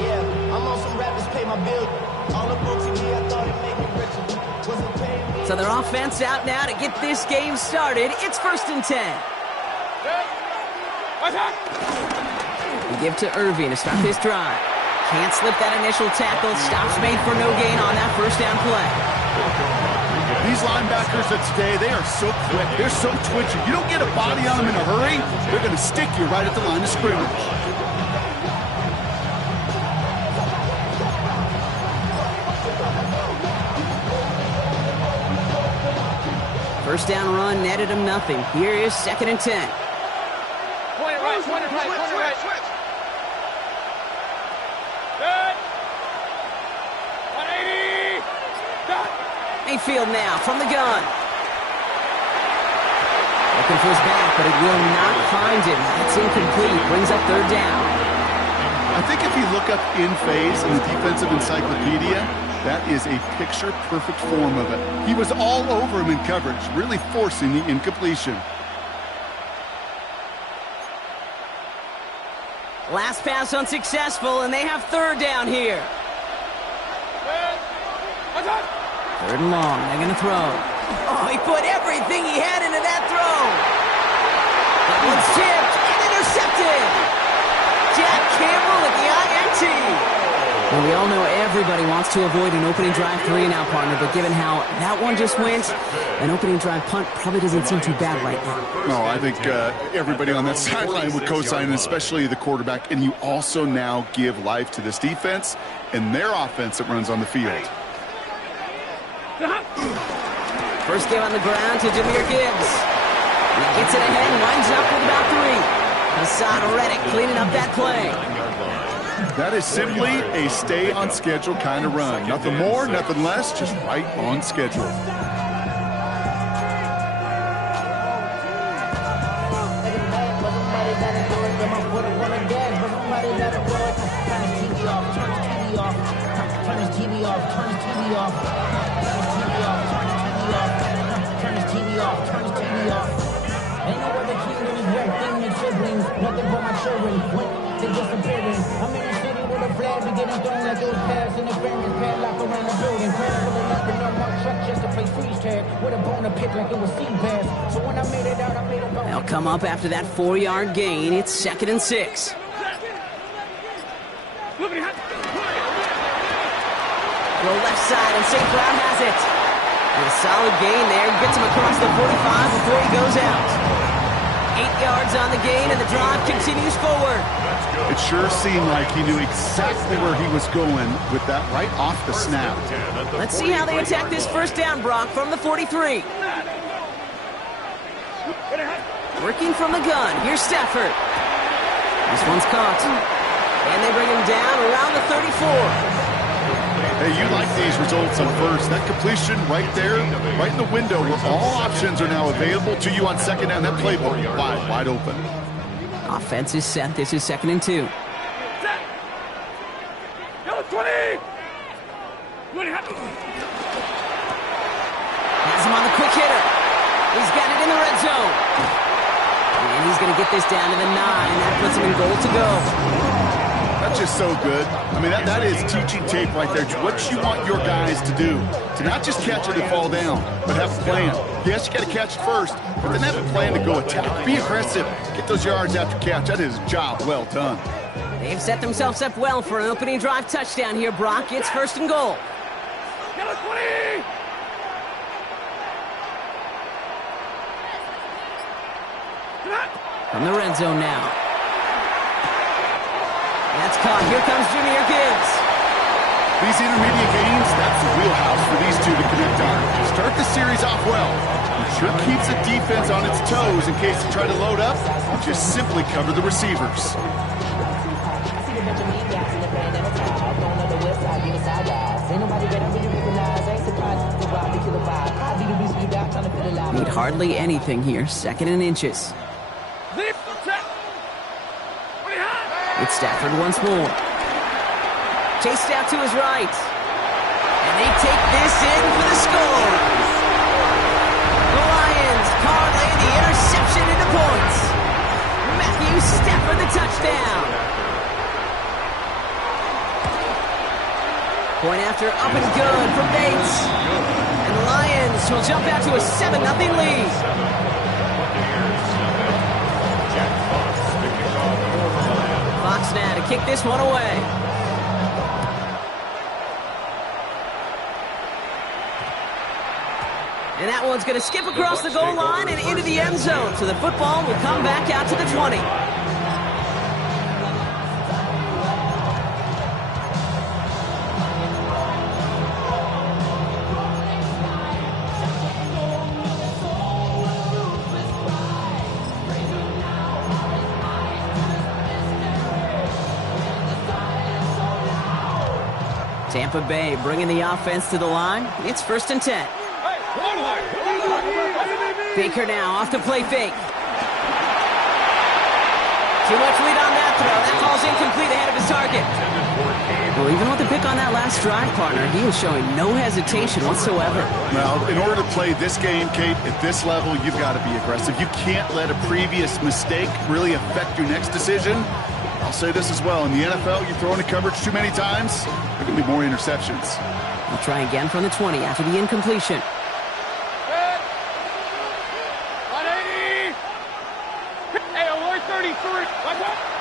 Yeah, I'm on some rappers pay my bill. All up on TV, I thought it made me richer. Wasn't paying me. So their offense out now to get this game started. It's 1st and 10. We give to Irving to start this drive. Can't slip that initial tackle. Stops made for no gain on that first down play. These linebackers of today, they are so quick. They're so twitchy. You don't get a body on them in a hurry, they're going to stick you right at the line of scrimmage. First down run netted him nothing. Here is 2nd and 10. Point it right, point it right, point it right. Switch. Good. 180. Done. Mayfield now from the gun. Looking for his back, but it will not find him. It's incomplete. Brings up 3rd down. I think if you look up in phase in the defensive encyclopedia, that is a picture-perfect form of it. He was all over him in coverage, really forcing the incompletion. Last pass unsuccessful, and they have 3rd down here. 3rd and long. They're going to throw. Oh, he put everything he had into that throw. That one's tipped and intercepted. Jack Campbell at the INT. Well, we all know everybody wants to avoid an opening drive 3 now, partner, but given how that one just went, an opening drive punt probably doesn't seem too bad right now. No, I think everybody on that sideline would co-sign, especially the quarterback, and you also now give life to this defense and their offense that runs on the field. First game on the ground to Jahmyr Gibbs. He gets it ahead and winds up with about 3. Hassan Reddick cleaning up that play. That is simply a stay-on-schedule kind of run. Nothing more, nothing less, just right on schedule. Ain't no other kingdom is wrecked, and siblings, nothing but my children. They're disappearing. I'm in the city with a flag beginning thrown like those pads in the famous padlock around the building. Crash pulling up in my truck just to play freeze tag with a bone to pick like it was sea bass. So when I made it out, I made about. They'll come up after that 4-yard gain. It's 2nd and 6. Throw left side, and St. Brown has it. And a solid gain there. Gets him across the 45 before he goes out. 8 yards on the gain, and the drive continues forward. It sure seemed like he knew exactly where he was going with that right off the snap. Let's see how they attack this first down, Brock, from the 43. Working from the gun. Here's Stafford. This one's caught. And they bring him down around the 34. Hey, you like these results on first. That completion right there, right in the window where all options are now available to you on 2nd down. That playbook wide open. Offense is set. This is 2nd and 2. Has him on the quick hitter. He's got it in the red zone. And he's going to get this down to the 9. That puts him in goal to go. That's just so good. I mean, that is teaching tape right there. What you want your guys to do. To not just catch it and fall down, but have a plan. Yes, you got to catch it first, but then have a plan to go attack. Be aggressive. Get those yards after catch. That is a job well done. They've set themselves up well for an opening drive touchdown here, Brock. It's 1st and goal. From the red zone now. That's caught. Here comes Jahmyr Gibbs. These intermediate games, that's the wheelhouse for these two to connect on. Start the series off well. It sure keeps the defense on its toes in case they try to load up. Just simply cover the receivers. Need hardly anything here. 2nd and inches. It's Stafford once more. Chased out to his right. And they take this in for the score. The Lions parlay the interception into points. Matthew Stafford the touchdown. Point after, up and good for Bates. And the Lions will jump out to a 7-0 lead. Fox now to kick this one away. And that one's going to skip across the goal line and into the end zone. So the football will come back out to the 20. Tampa Bay bringing the offense to the line. It's 1st and 10. Baker now off the play fake. Too much lead on that throw. That ball's incomplete ahead of his target. Well, even with the pick on that last drive, partner, he is showing no hesitation whatsoever. Well, in order to play this game, Kate, at this level, you've got to be aggressive. You can't let a previous mistake really affect your next decision. I'll say this as well. In the NFL, you throw into coverage too many times, there can be more interceptions. We'll try again from the 20 after the incompletion.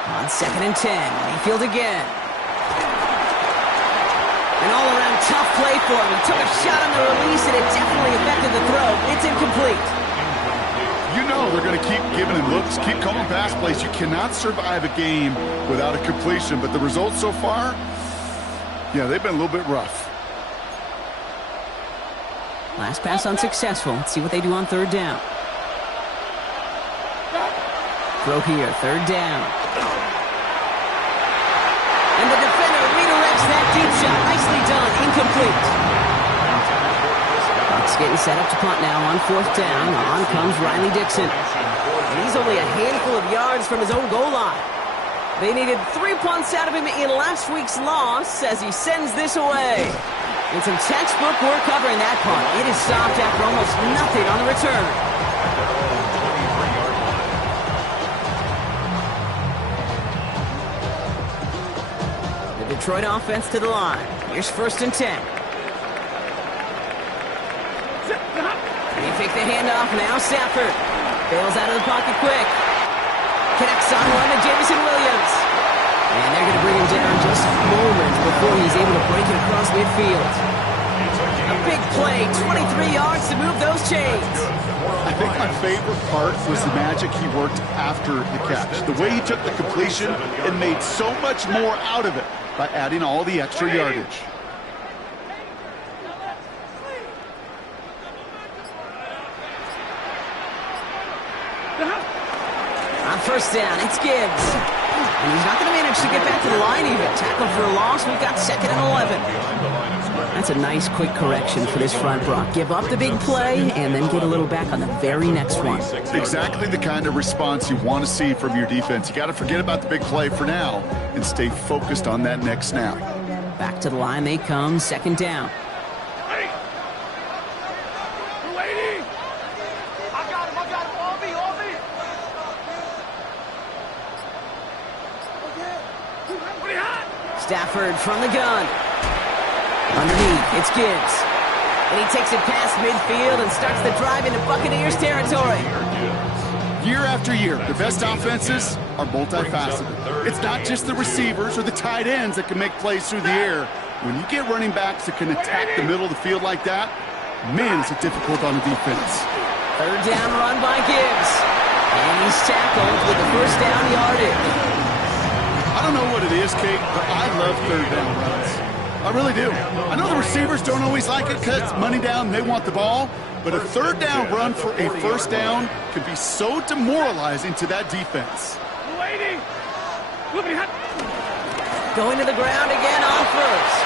On 2nd and 10, Mayfield again. An all-around tough play for him. He took a shot on the release, and it definitely affected the throw. It's incomplete. You know they're going to keep giving him looks, keep calling pass plays. You cannot survive a game without a completion, but the results so far, yeah, they've been a little bit rough. Last pass unsuccessful. Let's see what they do on 3rd down. Throw here, 3rd down. And the defender redirects that deep shot. Nicely done. Incomplete. Bucs getting set up to punt now on 4th down. On comes Riley Dixon. And he's only a handful of yards from his own goal line. They needed 3 punts out of him in last week's loss as he sends this away. And some textbook work covering that punt. It is stopped after almost nothing on the return. Detroit offense to the line. Here's 1st and 10. They fake the handoff now. Stafford bails out of the pocket quick. Connects on one to Jameson Williams. And they're going to bring him down just moments before he's able to break it across midfield. A big play, 23 yards to move those chains. I think my favorite part was the magic he worked after the catch. The way he took the completion and made so much more out of it by adding all the extra yardage. On 1st down, it's Gibbs. And he's not going to manage to get back to the line even. Tackle for a loss. We've got 2nd and 11. That's a nice quick correction for this front, Brock. Give up the big play and then get a little back on the very next one. Exactly the kind of response you want to see from your defense. You got to forget about the big play for now and stay focused on that next snap. Back to the line they come, 2nd down. Stafford from the gun. Underneath, it's Gibbs. And he takes it past midfield and starts the drive into Buccaneers territory. Year after year, the best offenses are multifaceted. It's not just the receivers or the tight ends that can make plays through the air. When you get running backs that can attack the middle of the field like that, man, is it difficult on the defense. 3rd down run by Gibbs. And he's tackled with the 1st down yardage. I don't know what it is, Kate, but I love 3rd down runs. I really do. I know the receivers don't always like it because it's money down and they want the ball, but a 3rd down run for a 1st down can be so demoralizing to that defense. Going to the ground again on 1st.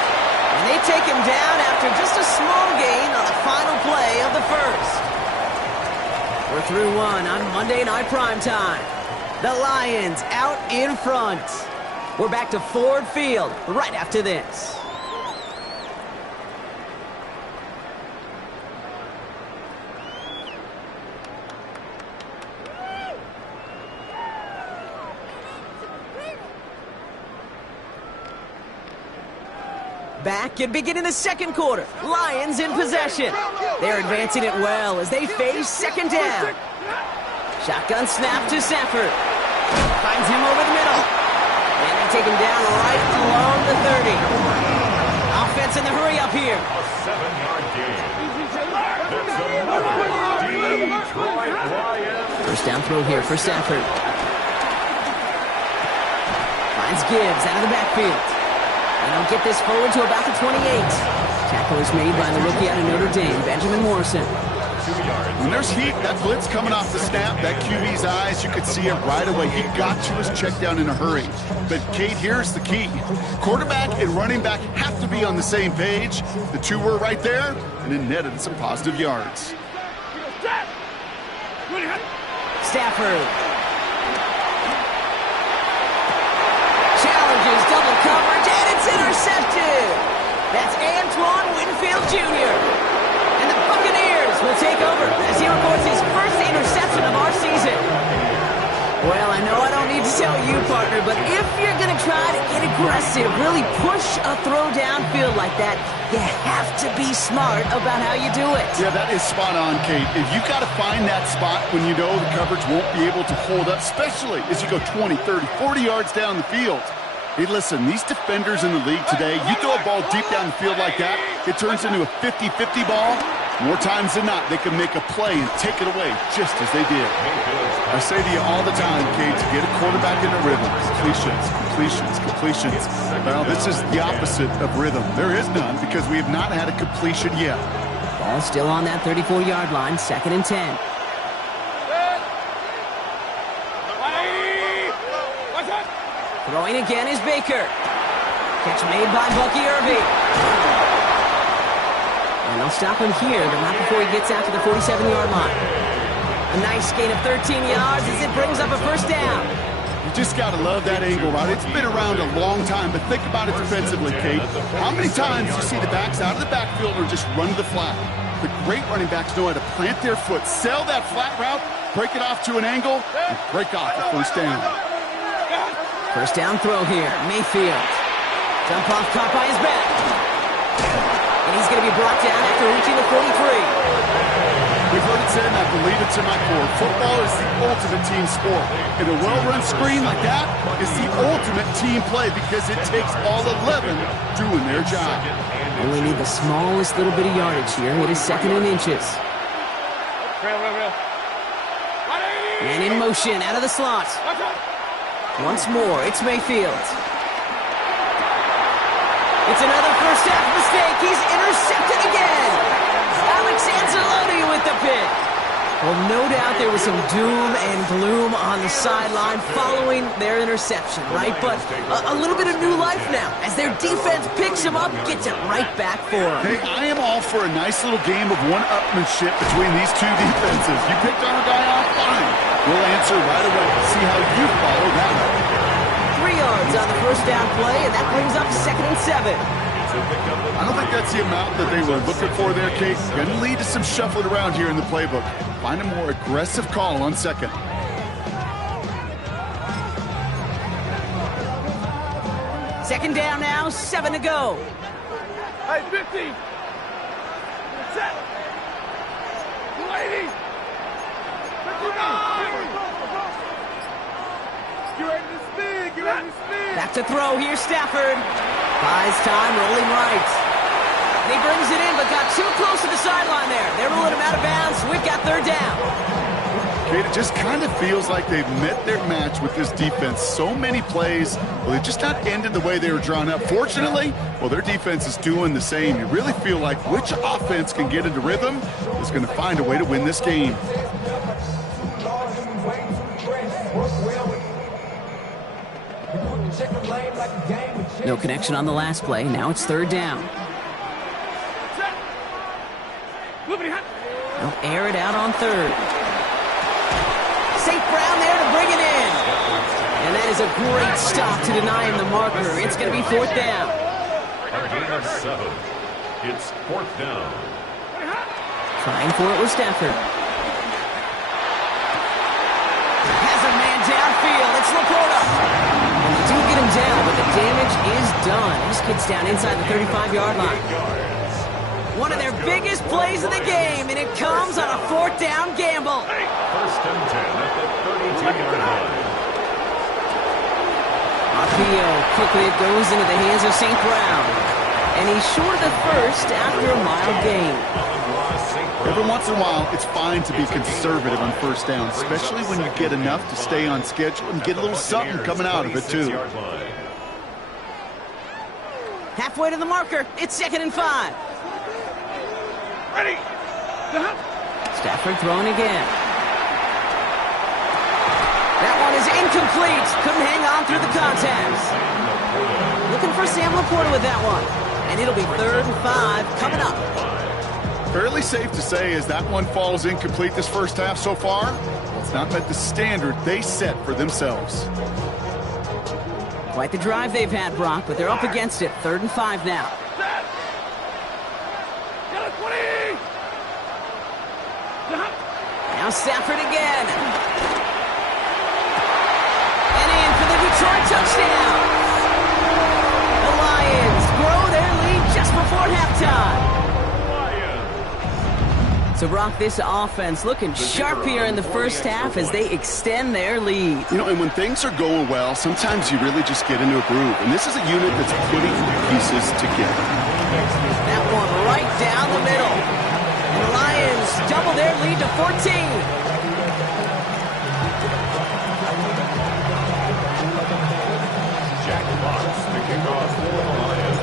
And they take him down after just a small gain on the final play of the 1st. We're through one on Monday Night Primetime. The Lions out in front. We're back to Ford Field right after this. Back and beginning the second quarter. Lions in possession. They're advancing it well as they face second down. Shotgun snap to Stafford. Finds him over the middle. And they take him down right along the 30. Offense in the hurry up here. A 7-yard gain. Detroit Lions. First down throw here for Stafford. Finds Gibbs out of the backfield. They don't get this forward to about the 28. Tackle is made by the rookie out of Notre Dame, Benjamin Morrison. 2 yards. When there's heat, that blitz coming off the snap, that QB's eyes, you could see it right away. He got to his check down in a hurry. But, Kate, here's the key. Quarterback and running back have to be on the same page. The two were right there, and it netted some positive yards. Stafford. Challenges double coverage, and it's intercepted. That's Antoine Winfield Jr. And the Buccaneers will take over as he records his first interception of our season. Well, I know I don't need to tell you, partner, but if you're going to try to get aggressive, really push a throw downfield like that, you have to be smart about how you do it. Yeah, that is spot on, Kate. If you got to find that spot when you know the coverage won't be able to hold up, especially as you go 20, 30, 40 yards down the field. Hey, listen, these defenders in the league today, you throw a ball deep down the field like that, it turns into a 50-50 ball. More times than not, they can make a play and take it away just as they did. I say to you all the time, Kate, to get a quarterback in a rhythm, completions. Well, this is the opposite of rhythm. There is none because we have not had a completion yet. Ball still on that 34-yard line, 2nd and 10. Throwing again is Baker. Catch made by Bucky Irving. And they'll stop him here, but not before he gets out to the 47-yard line. A nice gain of 13 yards as it brings up a first down. You just got to love that angle, right? It's been around a long time, but think about it defensively, Kate. How many times do you see the backs out of the backfield or just run to the flat? The great running backs know how to plant their foot, sell that flat route, break it off to an angle, and break off the first down. First down throw here, Mayfield. Jump off caught by his back. And he's going to be brought down after reaching the 43. We've heard it said, and I believe it to my core, football is the ultimate team sport. And a well-run screen like that is the ultimate team play because it takes all 11 doing their job. Only need the smallest little bit of yardage here. It is 2nd and inches. And in motion, out of the slot. Once more, it's Mayfield. It's another first half mistake. He's intercepted again. Alex Anzalone with the pick. Well, no doubt there was some doom and gloom on the sideline following their interception, right? But a little bit of new life now as their defense picks him up, gets it right back for him. Hey, I am all for a nice little game of one-upmanship between these two defenses. You picked our guy off, fine. We'll answer right away. See how you follow that up. 3 yards on the first down play, and that brings up 2nd and 7. I don't think that's the amount that they were looking for there, Kate. Going to lead to some shuffling around here in the playbook. Find a more aggressive call on 2nd. Second down now, 7 to go. Hey, 50. Set. 280. 59. Get ready to spin. Get ready to spin. Back to throw. Here's Stafford. Buys time, rolling right. And he brings it in, but got too close to the sideline there. They're ruling him out of bounds. We've got 3rd down. Kate, it just kind of feels like they've met their match with this defense. So many plays, well, they just not ended the way they were drawn up. Fortunately, well, their defense is doing the same. You really feel like which offense can get into rhythm is going to find a way to win this game. No connection on the last play. Now it's 3rd down. They'll air it out on 3rd. St. Brown there to bring it in. And that is a great stop to deny him the marker. It's going to be 4th down. A gain of 7. It's 4th down. Trying for it with Stafford. Has a man downfield. It's Laporta. And they do get him down, but the damage is done. This kid's down inside the 35-yard line. One of their biggest plays of the game, and it comes on a 4th down gamble. First and 10 at the 32-yard line. Arpio, quickly it goes into the hands of St. Brown. And he's short of the first after a mild gain. Every once in a while, it's fine to be conservative on first down, especially when you get enough to stay on schedule and get a little something coming out of it, too. Halfway to the marker, it's 2nd and 5. Ready. Stafford throwing again. That one is incomplete. Couldn't hang on through the contacts. Looking for Sam Laporta with that one. And it'll be 3rd and 5 coming up. Fairly safe to say as that one falls incomplete this first half so far, it's not met the standard they set for themselves. Quite the drive they've had, Brock, but they're up against it. 3rd and 5 now. Now Stafford again. And in for the Detroit touchdown. The Lions grow their lead just before halftime. So, Brock, this offense looking sharp here in the first half as they extend their lead. You know, and when things are going well, sometimes you really just get into a groove. And this is a unit that's putting pieces together. That one right down the middle. And the Lions double their lead to 14. Jack Fox to kick off for the Lions.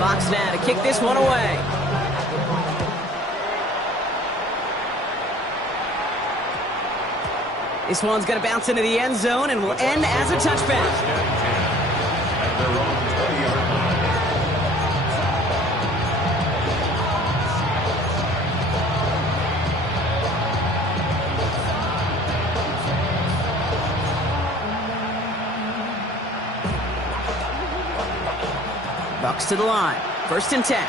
Fox now to kick this one away. This one's going to bounce into the end zone and will end as a touchback. At their own 20-yard line. Bucks to the line. 1st and 10.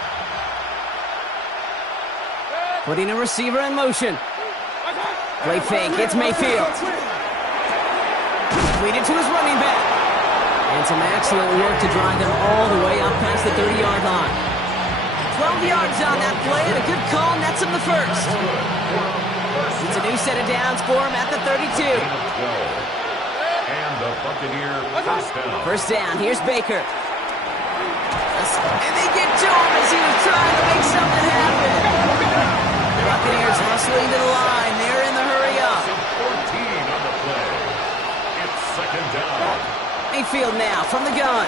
Putting a receiver in motion. Play fake, it's Mayfield. Lead it to his running back. And some excellent work to drive them all the way up past the 30-yard line. 12 yards on that play, and a good call nets him the first. It's a new set of downs for him at the 32. And the Buccaneer first down. First down, here's Baker. And they get to him as he was trying to make something happen. The Buccaneers hustling to the line. They're in the hurry up. 14 on the play. It's 2nd down. Mayfield now from the gun.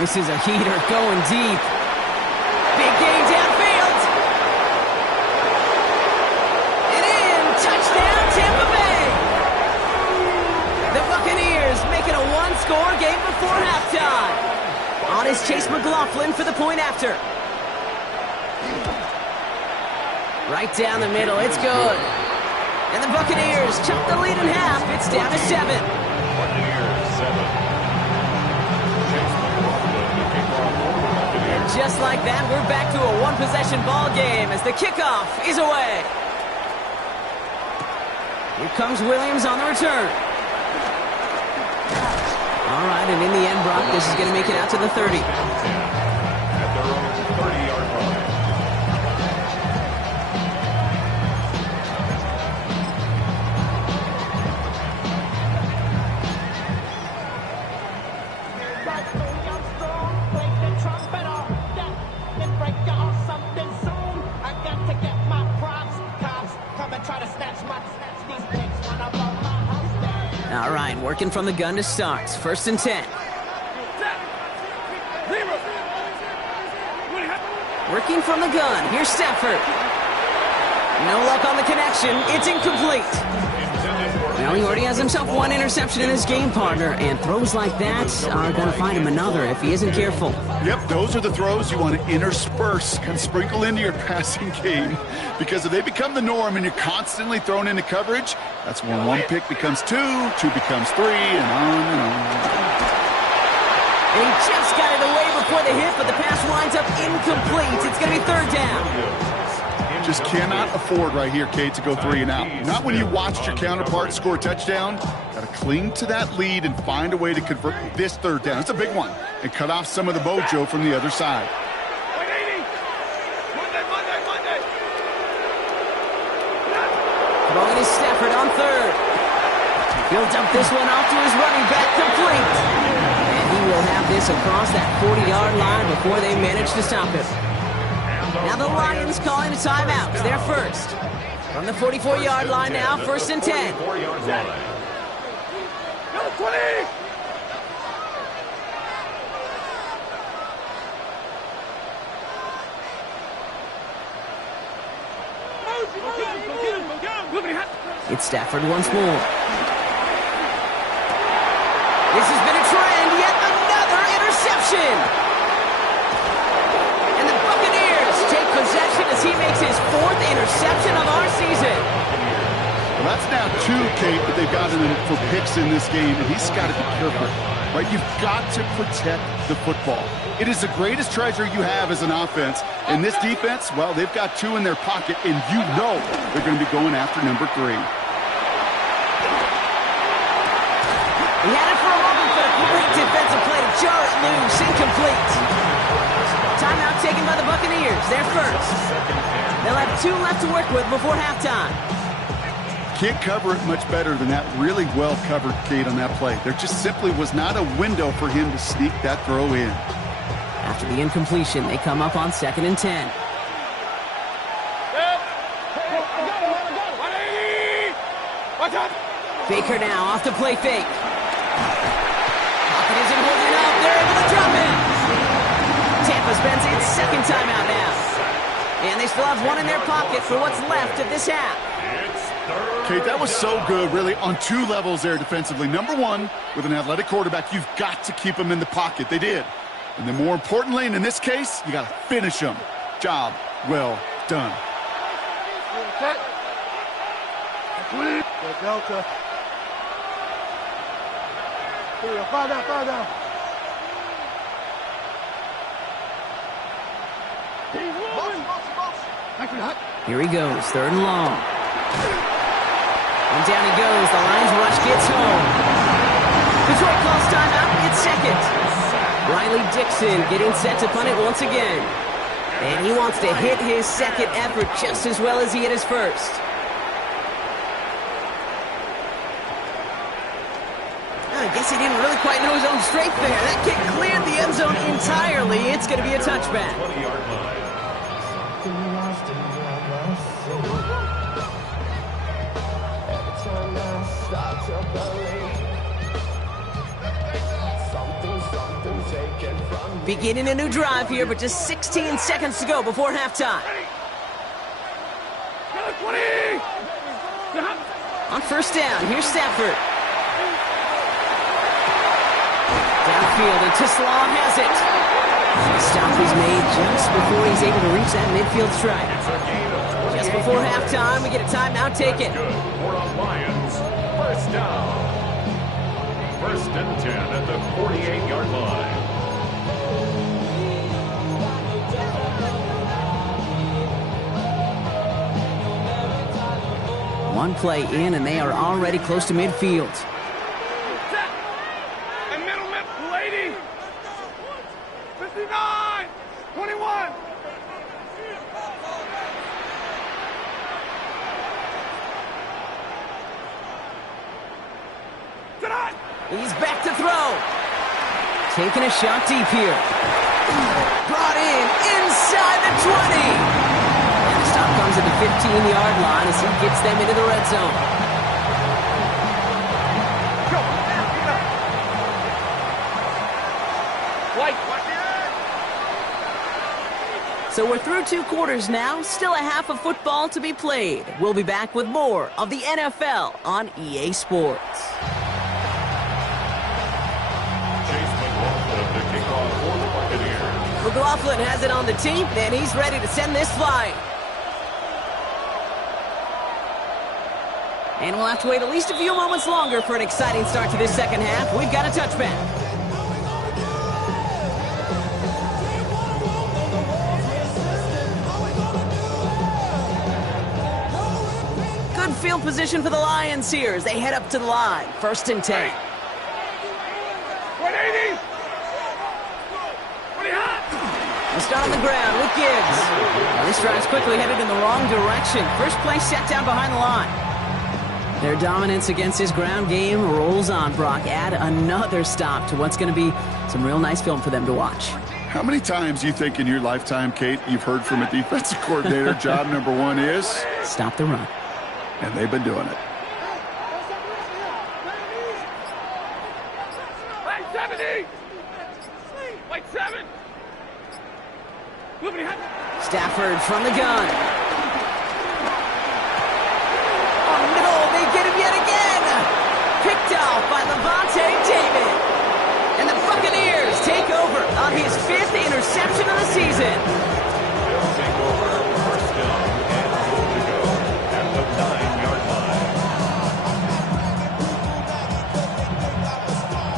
This is a heater going deep. Big gain downfield. And in. Touchdown, Tampa Bay. The Buccaneers making a one-score game before halftime. On is Chase McLaughlin for the point after. Right down the middle, it's good. And the Buccaneers chop the lead in half. It's down to 7. Buccaneers 7. Chase McLaughlin to kick off for the Buccaneers. And just like that, we're back to a one-possession ball game as the kickoff is away. Here comes Williams on the return. All right, and in the end, Brock, this is going to make it out to the 30. At their own 30-yard line. All right, working from the gun to start. 1st and 10. Working from the gun. Here's Stafford. No luck on the connection. It's incomplete. Well, he already has himself one interception in his game, partner, and throws like that are going to find him another if he isn't careful. Yep, those are the throws you want to intersperse and sprinkle into your passing game, because if they become the norm and you're constantly thrown into coverage, that's when one pick becomes 2, 2 becomes 3, and on and on. And he just got it away before the hit, but the pass winds up incomplete. It's going to be 3rd down. Just cannot afford right here, Kate, to go 3 and out. Not when you watched your counterpart score a touchdown. Got to cling to that lead and find a way to convert this 3rd down. It's a big one. And cut off some of the mojo from the other side. Throwing is Stafford on 3rd. He'll dump this one off to his running back, complete. And he will have this across that 40-yard line before they manage to stop him. Now the Lions calling a timeout. They're first. From the 44-yard line now, 1st and 10. It's Stafford once more. This has been a trend, yet another interception. And the Buccaneers take possession as he makes his 4th interception of our season. Well, that's now 2, Kate, that they've gotten for picks in this game, and he's got to be careful. Right? You've got to protect the football. It is the greatest treasure you have as an offense. And this defense, well, they've got 2 in their pocket, and you know they're going to be going after number 3. He had it for a moment, but a great defensive play to jar it loose. Incomplete. Timeout taken by the Buccaneers. They're first. They'll have 2 left to work with before halftime. Can't cover it much better than that. Really well covered, Kate, on that play. There just simply was not a window for him to sneak that throw in. After the incompletion, they come up on 2nd and 10. Baker now off to play fake. Pocket isn't holding up. They're able to drop it. Tampa spends its 2nd timeout now. And they still have 1 in their pocket for what's left of this half. Kate, that was so good, really, on 2 levels there defensively. Number 1, with an athletic quarterback, you've got to keep him in the pocket. They did. And then more importantly, and in this case, you got to finish him. Job well done. Delta. Fire down. Here he goes, 3rd and long. And down he goes. The Lions rush gets home. Detroit calls timeout. It's 2nd. Riley Dixon getting set to punt it once again. And he wants to hit his 2nd effort just as well as he hit his 1st. I guess he didn't really quite know his own strength there. That kick cleared the end zone entirely. It's going to be a touchback. Beginning a new drive here, but just 16 seconds to go before halftime. On 1st down, here's Stafford. Downfield, and Tisslaw has it. The stop is made just before he's able to reach that midfield strike. Just before halftime, we get a timeout taken. For the Lions, 1st down. 1st and 10 at the 48-yard line. One play in, and they are already close to midfield. Lady! 59! 21! He's back to throw. Taking a shot deep here. Brought in inside the 20. And the stop comes at the 15-yard line as he gets them into the red zone. So we're through 2 quarters now, still a half of football to be played. We'll be back with more of the NFL on EA Sports. Chase McLaughlin to kick off for the Buccaneers. McLaughlin has it on the tee, and he's ready to send this flying. And we'll have to wait at least a few moments longer for an exciting start to this 2nd half. We've got a touchback. position for the Lions here as they head up to the line. 1st and 10. 180. We'll start on the ground with Gibbs. Now, this drive's quickly headed in the wrong direction. First play set down behind the line. Their dominance against his ground game rolls on, Brock. Add another stop to what's going to be some real nice film for them to watch. How many times do you think in your lifetime, Kate, you've heard from a defensive coordinator, job number one is? Stop the run. And they've been doing it. Like 70. Like 7. Stafford from the gun. Oh, no, they get him yet again. Picked off by Levante David. And the Buccaneers take over on his 5th interception of the season. They'll take over 1st down and goal to go at the 9-yard line.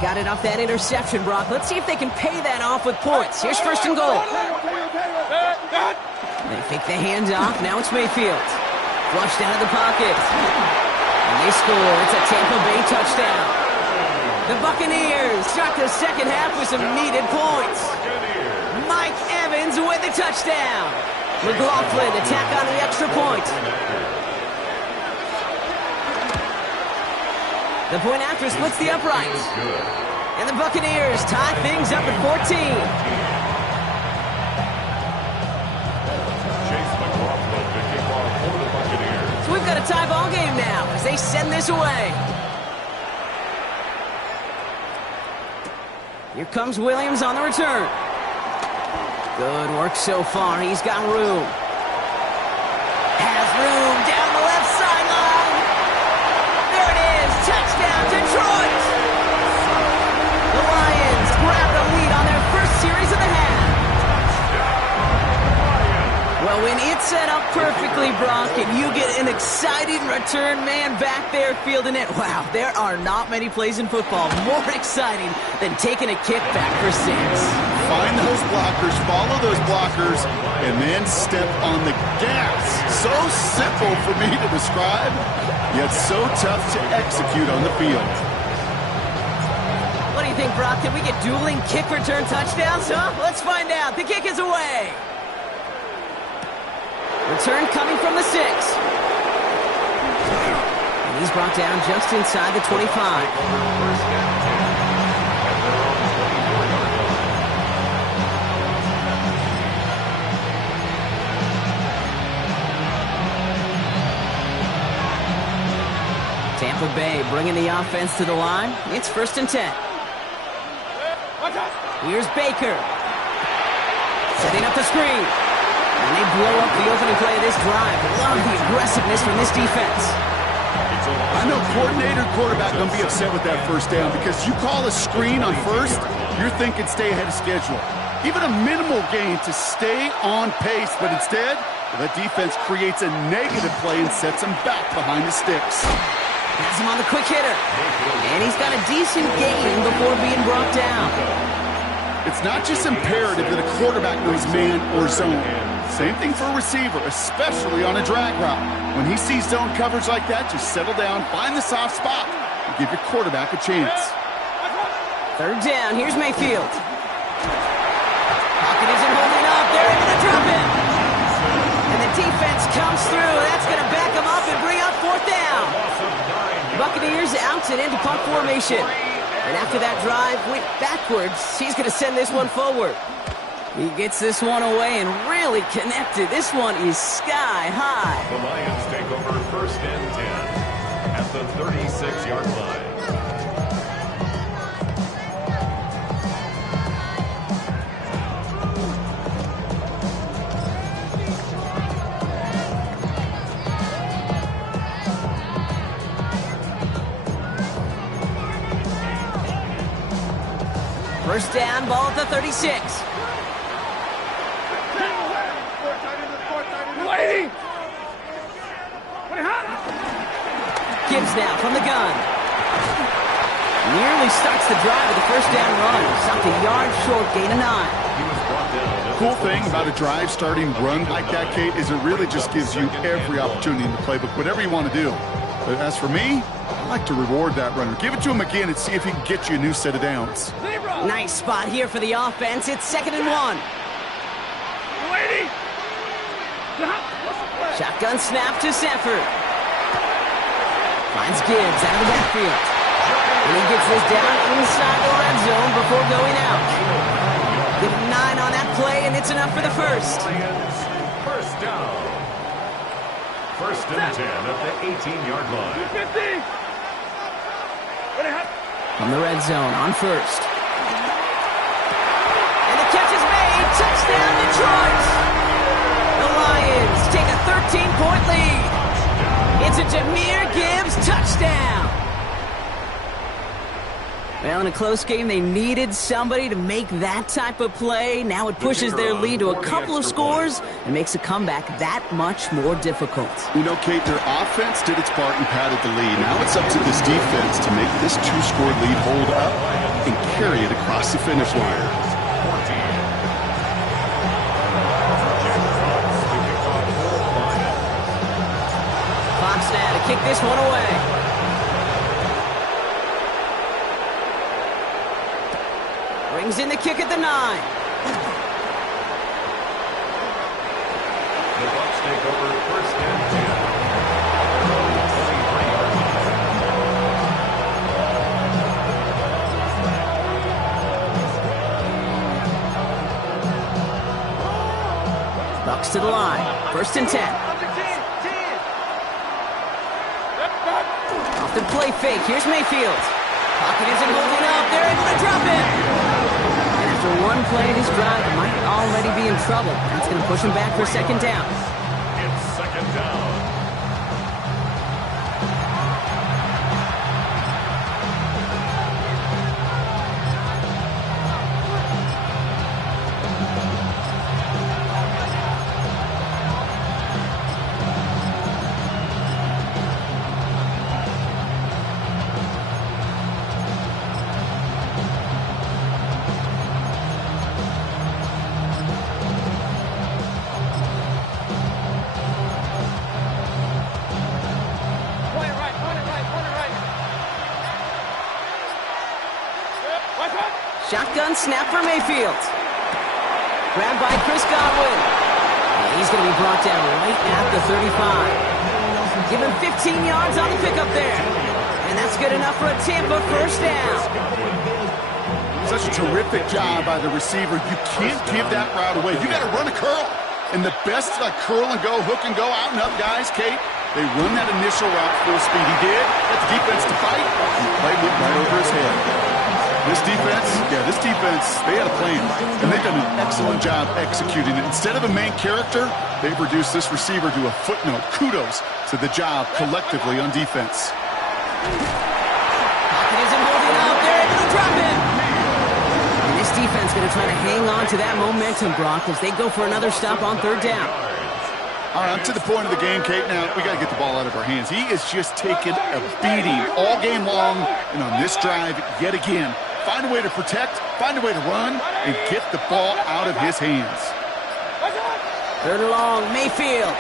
Got it off that interception, Brock. Let's see if they can pay that off with points. Here's 1st and goal. They fake the handoff. Now it's Mayfield. Flushed out of the pocket. And they score. It's a Tampa Bay touchdown. The Buccaneers start the second half with some needed points. Mike Evans with the touchdown. McLaughlin to tack on the extra point. The point after splits the uprights. And the Buccaneers tie things up at 14. So we've got a tie ball game now as they send this away. Here comes Williams on the return. Good work so far. He's got room. Has room down the left sideline. There it is. Touchdown, Detroit. The Lions grab the lead on their first series of the half. Well, when it's set up perfectly, Brock, and you get an exciting return man back there fielding it, wow, there are not many plays in football more exciting than taking a kick back for 6. Find those blockers, follow those blockers, and then step on the gas. So simple for me to describe, yet so tough to execute on the field. What do you think, Brock? Can we get dueling kick return touchdowns, huh? Let's find out. The kick is away. Return coming from the 6. And he's brought down just inside the 25. Tampa Bay bringing the offense to the line. It's 1st and 10. Here's Baker. Setting up the screen. And they blow up the opening play of this drive. Love the aggressiveness from this defense. I know coordinator, quarterback going to be upset with that 1st down because you call a screen on 1st, you're thinking stay ahead of schedule. Even a minimal gain to stay on pace, but instead, the defense creates a negative play and sets him back behind the sticks. Has him on the quick hitter. And he's got a decent gain before being brought down. It's not just imperative that a quarterback knows man or zone. Same thing for a receiver, especially on a drag route. When he sees zone coverage like that, just settle down, find the soft spot, and give your quarterback a chance. 3rd down, here's Mayfield. Pocket isn't holding up, they're able to drop it. And the defense comes through, that's going to back them up and bring up 4th down. Buccaneers out and into punt formation. And after that drive went backwards, he's going to send this one forward. He gets this one away and really connected. This one is sky high. The Lions take over 1st and 10 at the 36-yard line. First down, ball at the 36. Gibbs now from the gun. Nearly starts the drive with the 1st down run. Stopped a yard short, gain of 9. Cool thing about a drive starting run like that, Kate, is it really just gives you every opportunity in the playbook, whatever you want to do. But as for me, I like to reward that runner. Give it to him again and see if he can get you a new set of downs. Nice spot here for the offense. It's 2nd and 1. Shotgun snap to Sanford. Finds Gibbs out of the backfield. And he gets this down inside the red zone before going out. Give him 9 on that play, and it's enough for the first. First down. 1st and 10 at the 18-yard line. From the red zone on first. And the catch is made. Touchdown, Detroit. The Lions take a 13-point lead. It's a Jahmyr Gibbs touchdown. Well, in a close game, they needed somebody to make that type of play. Now it pushes their lead to a couple of scores and makes a comeback that much more difficult. You know, Kate, their offense did its part and padded the lead. Now it's up to this defense to make this 2-score lead hold up and carry it across the finish line. Fox now to kick this one away. Brings in the kick at the 9. The Bucs take over 1st and 10. Bucs to the line. 1st and 10. Off the play fake. Here's Mayfield. Pocket isn't holding up. They're able to drop it. And after one play, this drive might already be in trouble. That's going to push him back for 2nd down. It's 2nd down. Shotgun snap for Mayfield. Grabbed by Chris Godwin. And he's going to be brought down right at the 35. Give him 15 yards on the pickup there. And that's good enough for a Tampa 1st down. Such a terrific job by the receiver. You can't give that route away. You got to run a curl. And the best curl and go, hook and go, out and up guys, Kate, they run that initial route full speed. He did. Got the defense to fight. And the play went right over his head. This defense, they had a plan. And they've done an excellent job executing it. Instead of a main character, they've reduced this receiver to a footnote. Kudos to the job collectively on defense. Pocket isn't holding up. They're able to drop him. And this defense going to try to hang on to that momentum, Brock, as they go for another stop on 3rd down. All right, I'm to the point of the game, Kate. Now, we got to get the ball out of our hands. He is just taking a beating all game long. And on this drive, yet again, find a way to protect, find a way to run, and get the ball out of his hands. 3rd and long, Mayfield.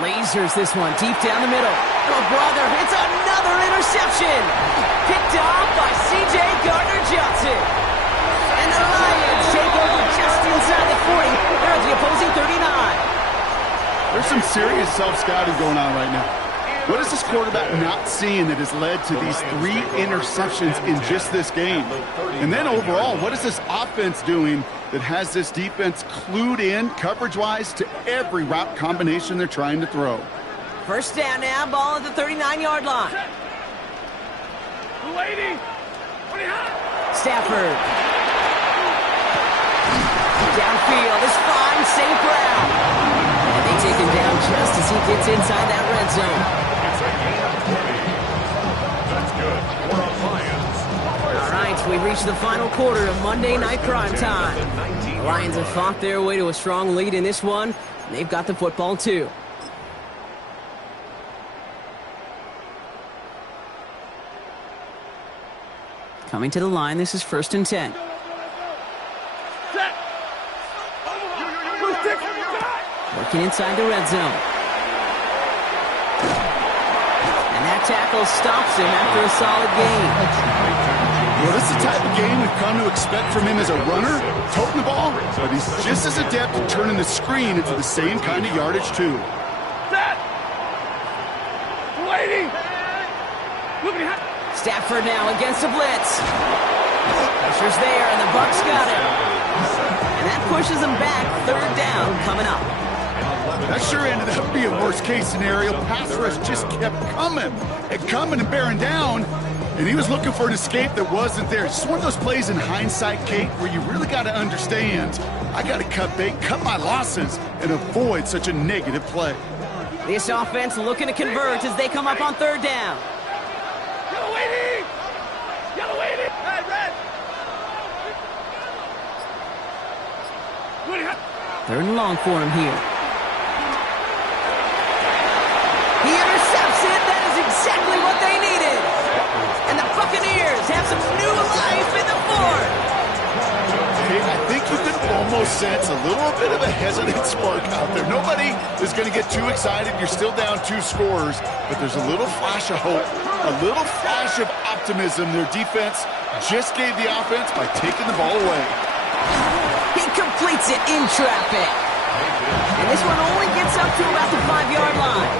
Lasers this one deep down the middle. Oh, brother, it's another interception. Picked off by C.J. Gardner-Johnson. And the Lions take over just inside the 40. They're at the opposing 39. There's some serious self-scouting going on right now. What is this quarterback not seeing that has led to these 3 interceptions in just this game? And then overall, what is this offense doing that has this defense clued in coverage-wise to every route combination they're trying to throw? 1st down now, ball at the 39-yard line. Stafford. Downfield is fine, St. Brown. And they take him down just as he gets inside that red zone. It's a gain of 20. That's good for the Lions. All right, we've reached the final quarter of Monday Night Prime Time. The Lions have fought their way to a strong lead in this one. And they've got the football, too. Coming to the line, this is 1st and 10. Working inside the red zone. tackle stops him after a solid gain. Well, this is the type of game we've come to expect from him as a runner, toting the ball, but he's just as adept at turning the screen into the same kind of yardage, too. Set! Waiting! Look at Stafford now against the blitz. Pressure's there, and the Bucs got him. And that pushes them back. Third down coming up. That sure ended up being a worst-case scenario. Pass rush just kept coming and bearing down, and he was looking for an escape that wasn't there. It's just one of those plays in hindsight, Kate, where you really got to understand, I got to cut bait, cut my losses, and avoid such a negative play. This offense looking to convert as they come up on third down. Yellow waiting! Yellow waiting! Red, red! Third and long for him here. He intercepts it. That is exactly what they needed. And the Buccaneers have some new life in the fourth. Hey, I think you can almost sense a little bit of a hesitant spark out there. Nobody is going to get too excited. You're still down 2 scores, but there's a little flash of hope, a little flash of optimism. Their defense just gave the offense by taking the ball away. He completes it in traffic. And this one only gets up to about the 5-yard line.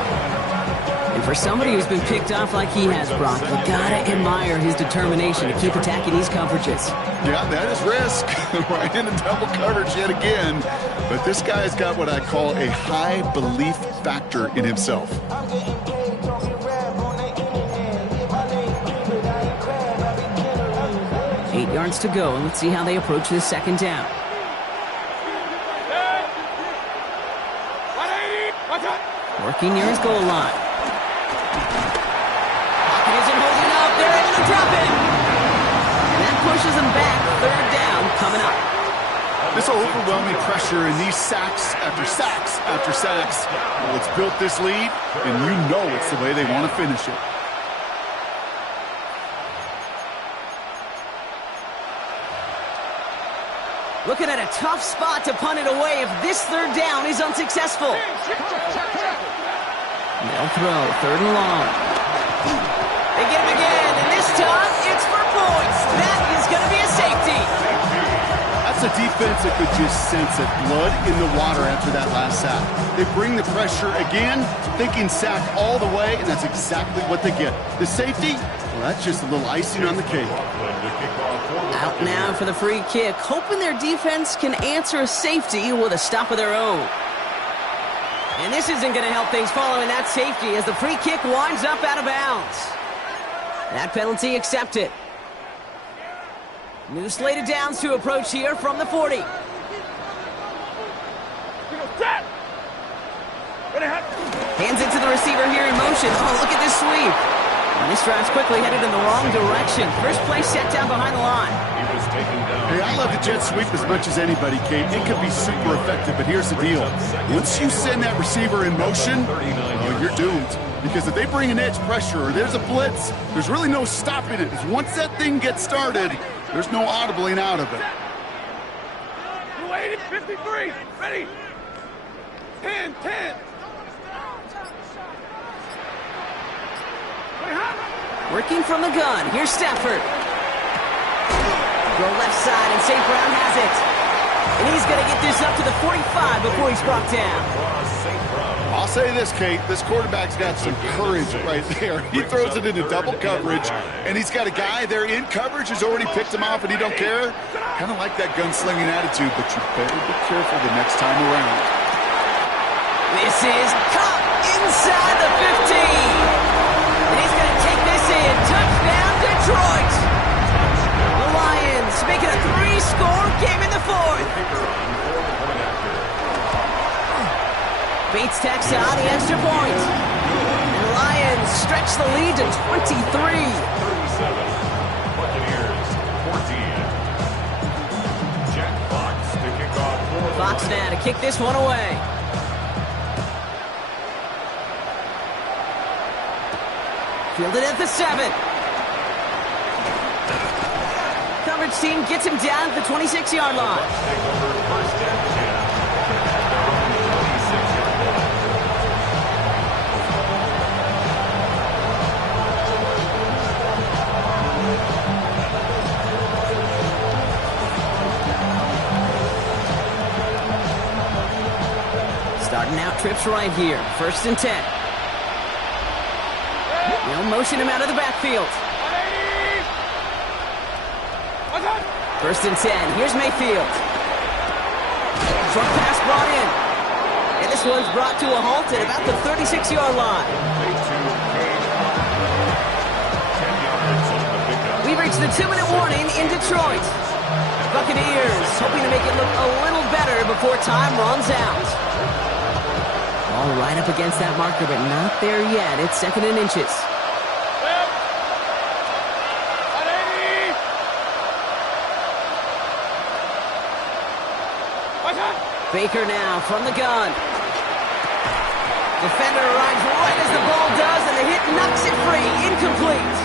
And for somebody who's been picked off like he has, Brock, you gotta admire his determination to keep attacking these coverages. Yeah, that is risk. Right into double coverage yet again. But this guy's got what I call a high belief factor in himself. 8 yards to go, and let's see how they approach this second down. Working near his goal line. Pocket isn't holding up. They're able to drop it. And that pushes them back. Third down coming up. This overwhelming pressure and these sacks after sacks after sacks, well, it's built this lead, and you know it's the way they want to finish it. Looking at a tough spot to punt it away if this third down is unsuccessful. They'll throw, third and long. They get him again, and this time it's for points. That is going to be a safety. That's a defense that could just sense it. Blood in the water after that last sack. They bring the pressure again, thinking sack all the way, and that's exactly what they get. The safety, well, that's just a little icing on the cake. Out now for the free kick, hoping their defense can answer a safety with a stop of their own. And this isn't going to help things following that safety as the free kick winds up out of bounds. That penalty accepted. New slate of downs to approach here from the 40. Hands it to the receiver here in motion. Oh, look at this sweep. And this drive's quickly headed in the wrong direction. First play set down behind the line. Hey, I love the jet sweep as much as anybody, Kate. It could be super effective, but here's the deal. Once you send that receiver in motion, well, you're doomed. Because if they bring an edge pressure or there's a blitz, there's really no stopping it. Once that thing gets started, there's no audibling out of it. 53, ready. 10. Working from the gun. Here's Stafford. Go left side, and St. Brown has it. And he's going to get this up to the 45 before he's brought down. I'll say this, Kate. This quarterback's got some courage right there. He throws it into double coverage, and he's got a guy there in coverage who's already picked him off, and he don't care. Kind of like that gunslinging attitude, but you better be careful the next time around. This is caught inside the 15. And he's going to take this in. Touchdown, Detroit. The Lions making a 3-score game in the fourth. Bates tacks on the extra point. And the Lions stretch the lead to 23. Buccaneers 14. Jack Fox to kick off for Fox now to kick this one away. Fielded at the 7. Coverage team gets him down at the 26-yard line. First and 10. Starting out trips right here. 1st and 10. They'll motion him out of the backfield. 1st and 10. Here's Mayfield. Short pass brought in. And this one's brought to a halt at about the 36-yard line. We've reached the 2-minute warning in Detroit. Buccaneers hoping to make it look a little better before time runs out. All right up against that marker, but not there yet. It's 2nd and inches. Baker now from the gun. Defender arrives right as the ball does, and the hit knocks it free. Incomplete.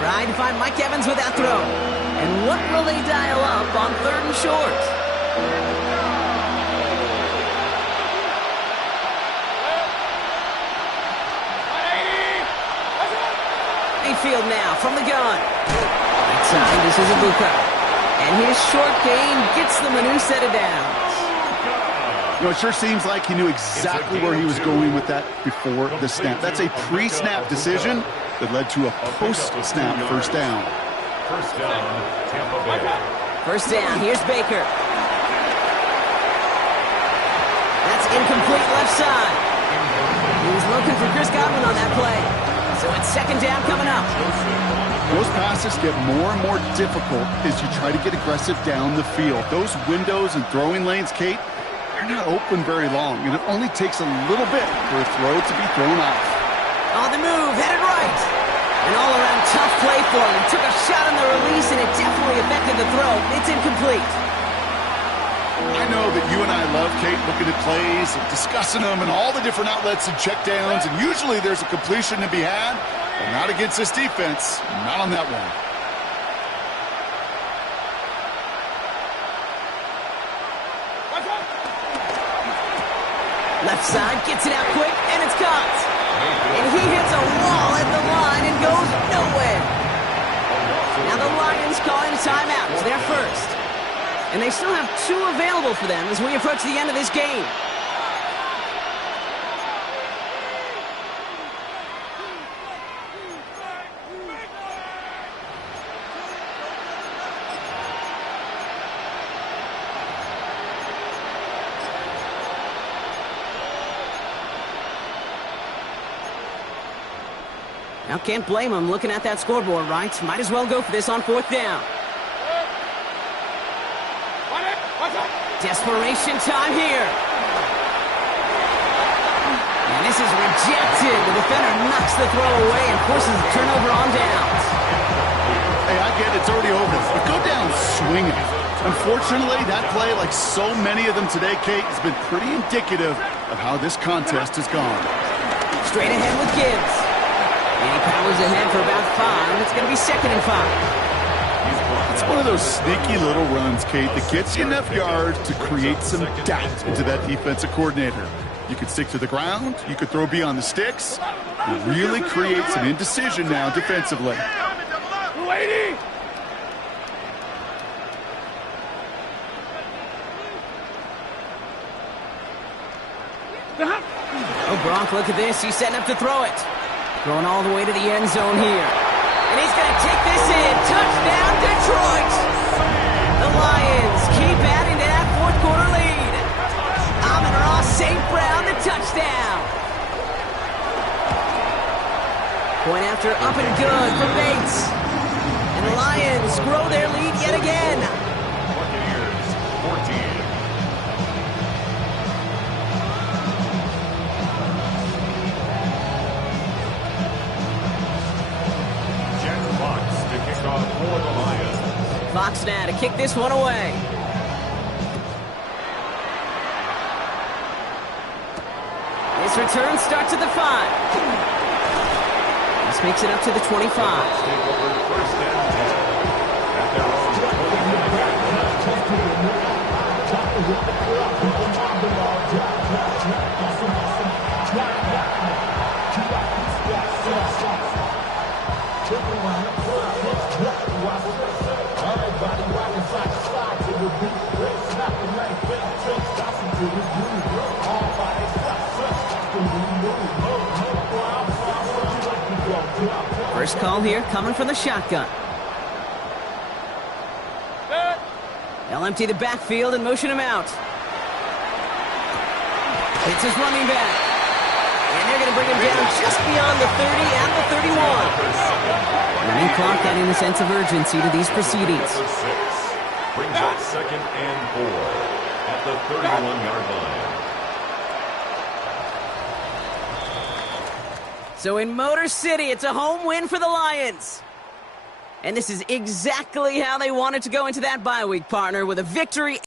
Trying to find Mike Evans with that throw. And what will they dial up on 3rd and short? Mayfield now from the gun. Right side, this is Ibuka. And his short gain gets them a new set of downs. You know, it sure seems like he knew exactly where he was going with that before the snap. That's a pre-snap decision that led to a post-snap 1st down. 1st down, Tampa Bay. 1st down, here's Baker. That's incomplete left side. He was looking for Chris Godwin on that play. So it's 2nd down coming up. Those passes get more and more difficult as you try to get aggressive down the field. Those windows and throwing lanes, Kate, they're not open very long, and it only takes a little bit for a throw to be thrown off. On the move, headed right. An all-around tough play for him. He took a shot on the release, and it definitely affected the throw. It's incomplete. I know that you and I love, Kate, looking at plays and discussing them and all the different outlets and checkdowns, and usually there's a completion to be had, but not against this defense. Not on that one. Left side, gets it out quick, and it's caught. And he hits a wall at the line and goes nowhere. Now the Lions calling a timeout. It's their 1st. And they still have 2 available for them as we approach the end of this game. Now, can't blame him looking at that scoreboard, right? Might as well go for this on 4th down. Desperation time here. And this is rejected. The defender knocks the throw away and forces a turnover on downs. Hey, I get it. It's already over. But go down swinging. Unfortunately, that play, like so many of them today, Kate, has been pretty indicative of how this contest has gone. Straight ahead with Gibbs. And he powers ahead for about 5. It's going to be 2nd and 5. It's one of those sneaky little runs, Kate, that gets you enough yards to create some doubt into that defensive coordinator. You could stick to the ground. You could throw beyond the sticks. It really creates some indecision now defensively. Oh, Gronk, look at this. He's setting up to throw it. Going all the way to the end zone here. And he's going to take this in. Touchdown, Detroit! The Lions keep adding to that 4th quarter lead. Amon-Ra St. Brown, the touchdown. Point after up and good for Bates. And the Lions grow their lead yet again. Buccaneers, 14. For the Lions. Fox now to kick this one away. This return starts at the 5. This makes it up to the 25. Take over 1st and 10 at their own 29. First call here coming from the shotgun. They'll empty the backfield and motion him out. It's his running back. And they're going to bring him down just beyond the 30 and the 31. Running clock adding a sense of urgency to these proceedings. Brings up 2nd and 4 at the 31-yard line. So in Motor City, it's a home win for the Lions. And this is exactly how they wanted to go into that bye week, partner, with a victory